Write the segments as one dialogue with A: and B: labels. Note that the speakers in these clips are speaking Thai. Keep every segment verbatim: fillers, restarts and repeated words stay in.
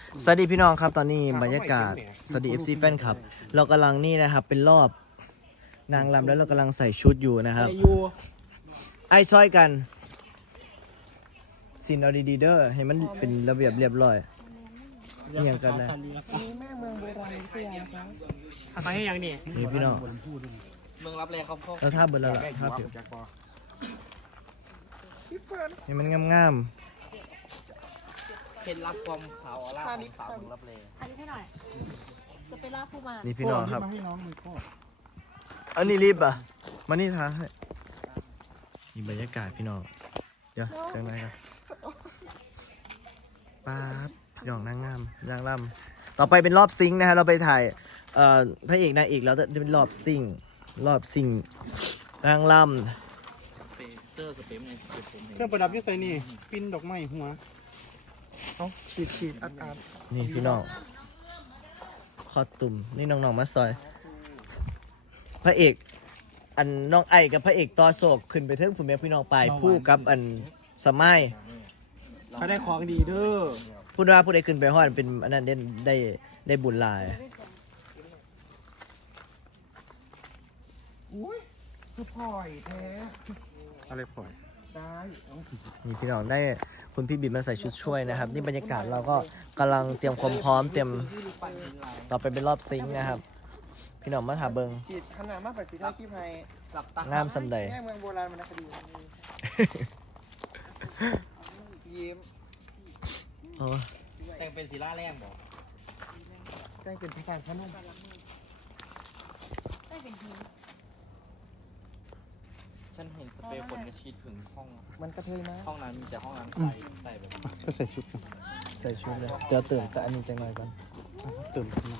A: สวัสดีพี่น้องครับตอนนี้บรรยากาศสวัสดี เอฟ ซี แฟนครับเรากำลังนี่นะครับเป็นรอบนางรำแล้วเรากำลังใส่ชุดอยู่นะครับไอ้ซอยกันสินเอาดีๆเด้อให้มันเป็นระเบียบเรียบร้อยเอียงกันนะ
B: อันนี้แม่เมืองโบราณวิทยาครับ
C: ทำไปให้ยังนี่
A: นี่พี่น้อง
C: เมืองรับแรงเขาเขา
A: แล้วท่าเบิร์แล้วล่ะท่าเปียก
B: พี่เฟิร์น
A: ให้มันงาม
C: เคล็ดลับความขาวออร่าของสาวเมืองรับแรง
D: อันนี้ให้หน่อย จะไปลากผู้มา
A: ๆนี่พี่น้องครับ
B: มาให้น้องมือพ่อ
A: อันนี้รีบอ่ะมานี่ท้าให้นี่บรรยากาศพี่น้องเดี๋ยวเจังไหนครับป๊าบพี่น้องนางงามนางรำต่อไปเป็นรอบซิงค์นะฮะเราไปถ่ายเอ่อพระเอกนางเอกแล้วจะเป็นรอบซิงค์รอบซิงค์นางร
C: เสื้อสเปรย์มันสเปรย์ผม
B: เครื่องประดับยี่ไซนี่ปิ้นดอกไม้หัวเอาฉีดฉีดอัดอัด
A: ำนี่พี่น้องคอตุ่มนี่น้องๆมาซอย พระเอกอันน้องไอกับพระเอกต่อโศกขึ้นไปเทิงผู้แม่พี่น้องไปผู้กับอันสมัย
C: เขาได้ของดีเด้อ
A: พูดว่าผู้ใดขึ้นไปฮอดเป็นอันนั้นได้ได้ได้บุญหลาย
B: อุ้ยคือพลอยแท้
E: อะไรปล่อย
B: ได้เอา
A: นี่พี่น้องได้คุณพี่บิ๊มมาใส่ชุดช่วยนะครับนี่บรรยากาศเราก็กำลังเตรียมความพร้อมเตรียมต่อไปเป็นรอบซิงค์นะครับ พี่น้องมาถาเบิง
B: ฉีดขนาดมากกว่าสีเท่าขี้ไพ
C: หลับตาง
A: ามสันใด
B: แม่เมืองโบราณวรรณคดียิ้ม
A: โอ้
C: แต่งเป็นศิลาแรงบอก
B: แจ้งเป็นภาษาพนุ่ม
D: ได้เป็นที
C: ฉันเห็นสเปรย์คนกระชีดถึงห้อง
B: มันกระเทยมาก
C: ห้องนั้นมีแต่ห้องน้ำใส่ใส่แบบ
E: ก็ใส่ชุดนะ
A: ใส่ชุดเลยเดี๋ยวเติมกับอันนี้จังหน่อยก่อน
E: เติมขึ้นมา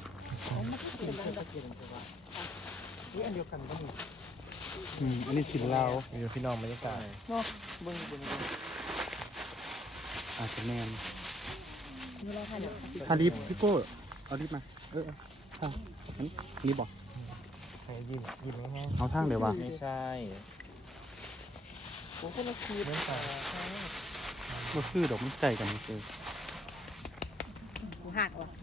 B: นี่อันเดียวกันก็มี
E: อืมอันนี้สินลาว
A: นี่ดูพี่น้องบรรยากาศ
B: เนาะเบิ้งเบิ้งเบิ้ง
E: อาจจะแมน
D: เวลาถ่าย
E: ถ้ารีบพี่โก้เอารีบมาเออเออทางนี้บอก
A: ให้ยิ้มยิ้มแห้ง
E: เอาทางเดี๋ยววะ
C: ไม่ใช่
B: ผมก็ละคีด
E: ก็คือดอกมันใจกันคือ
D: หูหักว่ะ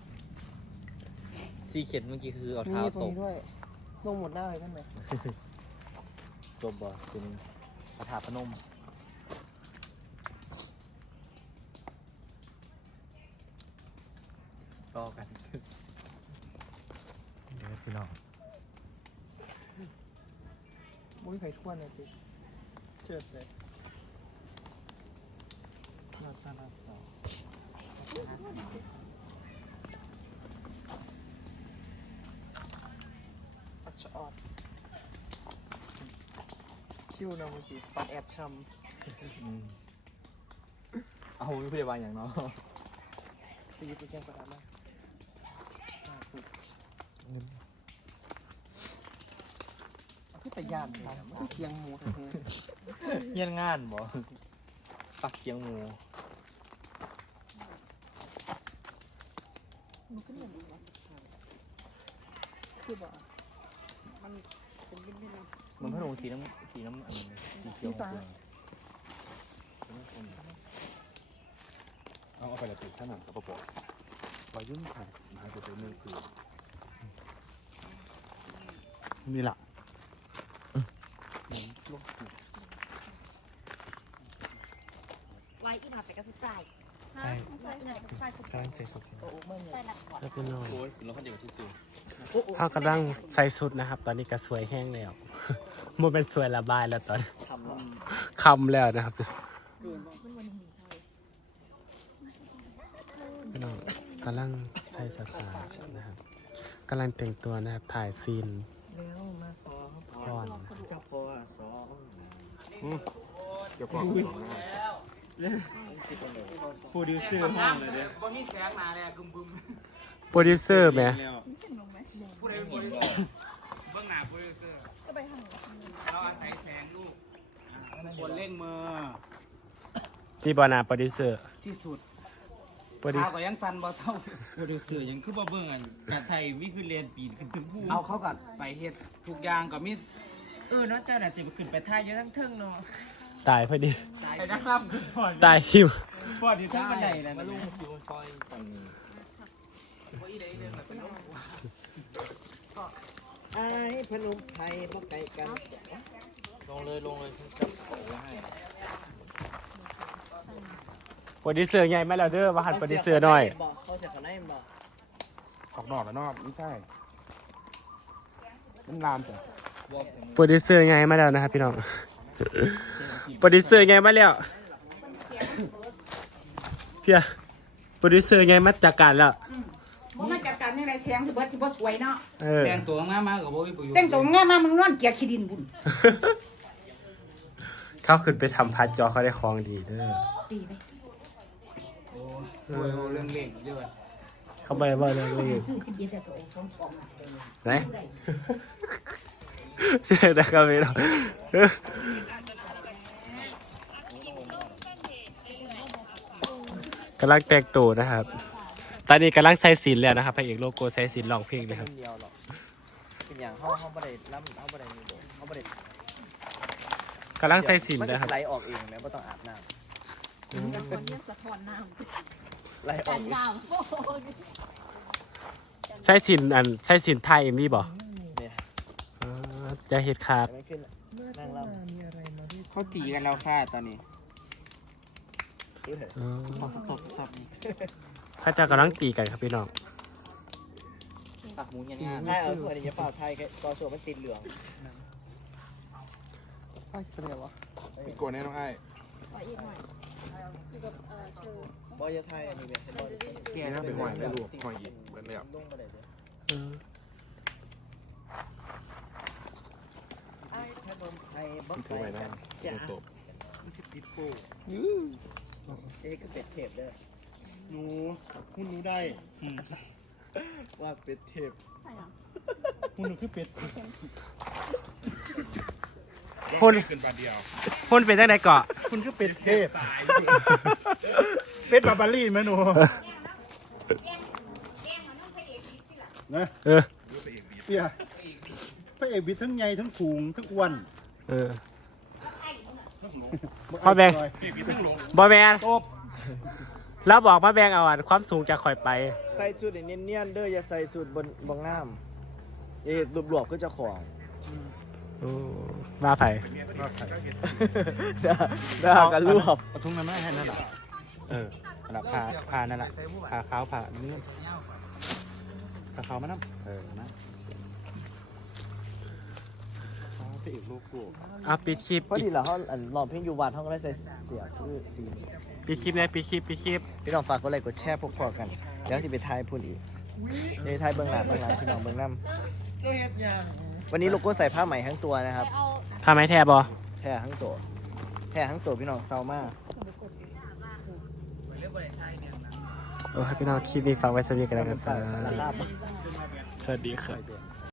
C: ซีเข็ดเมื่อกี้คือเอา
B: มี
C: เท้า
B: ตร
C: ต
B: ง
C: ก
B: นี้ด้วยลงหมดหน้าเลยท่านไหม
C: ตัวบอสเป็นพระธาตุพนมต่อกัน
A: เดี๋ยวพี่น้อง
B: มุ้ยไข่ทวนเลยจิเชิดเลยมาตาลาสองอัชออดชิวนะเมื่อกี้ปัดแอบช
C: อืมเอาวิพยาบาลอย่างเนาะ
B: ำสีไปแจ้งประดามาล่าสุดเอาพี่แต่ยานเลยไม่ได้เคียงหมูแท้
C: เยี่ยนงานบ่ปักเคียงหมู
B: ๆคือบ่
C: มันพัดลมสีน้ำสีน้ำอันนี้สีเขียวของคุณ
E: เอาเอาไปละติดท่าหนังกับประกอบวายุ่งไข่มาจะเป็นมือคือนี่แหละ
D: ไว้อีหน่อยไปกับพี่ชายฮะพี่ชายอีหน่อยกับพี่ชาย
A: กำลังใจสด
B: โอ้ไม่เนี่ย
D: ใส่หนักก่อน
A: แล้วพี่น้อง
C: โอ้ยคือรถคันเดียวที่ซื้อ
F: เขากำลังใส่ชุดนะครับ ตอนนี้ก็สวยแห้งแล้ว มันเป็นสวยระบายแล้วตอน
C: ทำแล้ว
F: คำแล้วนะครับพี่น้องกำลังใส่สถานนะครับกำลังแต่งตัวนะครับถ่ายซีน
B: แล้วมาขอ
F: ก่อน
A: จับปอสอง
E: เดี๋ยวก่อน
C: โปรดิวเซอร์ห้องเลยเด้อ
F: โปรดิวเซอร์ไหม
C: ผู้ใดเป็นโปรดิวเซอร์เบื้องหน้าโปรดิวเซอร์เราอาศัยแสงลูกคนเร่งมือ
F: พี่บอนาโปรดิวเซอร์
C: ที่สุด
F: โปรดิว
C: ขาก็ยังสั่นบ่เศร้าโปรดิวเซอร์ยังคือบ่เบิ่งอันกะไทยมีคือเรียนปีนขึ้นถึงผู้เอาเขาก็ไปเฮ็ดทุกอย่างก็มีเออเนาะเจ้าน่ะสิขึ้นไปท่าอยู่ทั้งเทิงเนาะ
F: ตายพอดี
C: ตายไปนะครับขึ้นพอ
F: ตายคิว
C: ตพอดีทั้งบันไดนะมาลุงอยู่ซอยตรงนี้
A: ไอ้พนมไทยบ่ไกลกัน
C: ลงเลยลงเลยฉันจับของไว้ให้
F: โปรดิวเซอร์ใหญ่มาแล้วเด้อมาหัดโปรดิวเซอร์หน่อย
A: เขาเสียเขาไหนบอก
E: ออกนอกแล้วนอกไม่ใช่มันลามจ้ะ
F: โปรดิวเซอร์ใหญ่มาแล้วนะครับพี่น้องโปรดิวเซอร์ใหญ่มาแล้วเพียโปรดิวเซอร์ใหญ่มาจากการแล้ว
G: บ่มาจัดการยังไงเสียงสิเบิดสิบ่สวยเนาะ
F: เออ
C: แต่งตัวงามมากกับบ่มีประโยชน์
G: แต่งตัวง่ายมามึงนอนเกียร์ขี้ดินบุญ
F: เขาขึ้นไปทำพัดจอเขาได้คลองดีเด้อ
G: ตีไป
C: โอ้ยเรื่องเล็กด้วย
F: เขาไปว่าเรื่องนี้
G: ซื้อสิบเบียร์แต่ตัวสองสองอ่ะ
F: ไหนแต่ก็ไม่รู้กำลังแต่งตัวนะครับ ตอนนี้กำลังใส่สินแล้วนะครับพระเอกโลโก้ใส่สินร้องเพลงนะครับ
A: เดียวหรอกเป็นอย่างเขาเขาบ่ได้ล้ำเขาบ่ได้มีโบเขาบ่ได้
F: กำลังใส่สิน
A: มัน
F: นะค
A: จะ
F: รับ
A: ไหลออกเองนะไม่ต้องอาบน้
D: คนเรียกสะท้อนน้
A: ำไหล
D: ำ
A: ออ
D: กั
A: ก
D: น
A: เอง
D: น้ำโอ้โห
F: ใส่สินอันใส่สินไทยเอ็มวีบ่
A: เนี่ย
F: อ่าจะเฮ็ดครับ
A: ไม่ขึ้นนั่งล่ำ
C: เขาตีกันแล้วค่ะตอนนี้
F: อ๋อ
C: ตบตบนี่
F: เขาเจะกำลังตีกันครับพี่น้อง
C: ปักหมูยังงาน
A: ถ้าเอาตัวนี้จะเปล่าไทยก็โซ่มันติดเหลือง
E: ไอ้เป็นไงวะมีโกนแน่น้องไอ้
D: ขออีกหน่อยอยู่กับเออเชิญ
A: บอยไทยอันนี้เป็นบอย
C: เปลี่ยน
E: นี่เป็นหอยได้ลูกหอยอีกเหมือนแล้ว
A: ลงมาได้เลย
F: เออ
A: ไอ้พนมไทยบ่
E: มัน
A: ไก
E: คือ
A: ล
E: ไว้
A: กั
E: นะ
A: น
E: ตั
A: จ้ะ
E: วตบ
A: เอ๊ะก็เป็ดเทปเด้อ
B: หนูคุณหนูได้
A: ว่าเป็ดเทป
D: ใส่หรอ
B: คุณหนูคือเป็ด
F: พุ่นพุ่นเป็นจังไดเกาะ
B: คุณคือเป็ดเทพเป็ดบาบารี่ไหมหนูนะ
F: เออ
B: เตี้ยพระเอกบิดทั้งใหญ่ทั้งสูงทั้งอ้วน
F: เออ พ่อแบงค์ บอยแมน
B: ตบ
F: แล้วบอกมาแบ่งเอาอันความสูงจากข่อยไป
A: ใส่สูตรเนียนๆเด้ออย่าใส่สูตรบนบางน้ำอย่าเห็นรวบๆก็จะของ
F: ว่าไผ่
A: ด่าด่ากันรวบ
B: เอาทุ่งน้ำมาให้นั่นแหละ
E: เอออันนั้นผ่าผ่านั่นแหละผ่าขาวผ่าเนื้อผ่าขาวมาน้ำเออนะพระเอกโลโก้
F: เอาปิดคลิป
A: พอดีเหรอเขาอันร้องเพลงอยู่วัดเขาก็ได้ใส่เสียคือสี
F: ปิดคลิปเลยปิดคลิปปิดคลิป
A: พี่น้องฝากกดไลค์กดแชร์พวกพอกันแล้วสิไปทายพูดอีกในทายเบื้องหลังเบื้องหลังพี่น้องเบื้องน้ำวันนี้โลโก้ใส่ผ้าไหมทั้งตัวนะครับ
D: เอา
F: พาไม้แทบบอ
A: แท้ทั้งตัวแท้ทั้งตัวพี่น้องเศร้ามาก
F: เออให้พี่น้องคลิปนี้ฝากไว้สวัสดีกันแล้วกันครับ
A: ราคา
F: สวัสดีครับ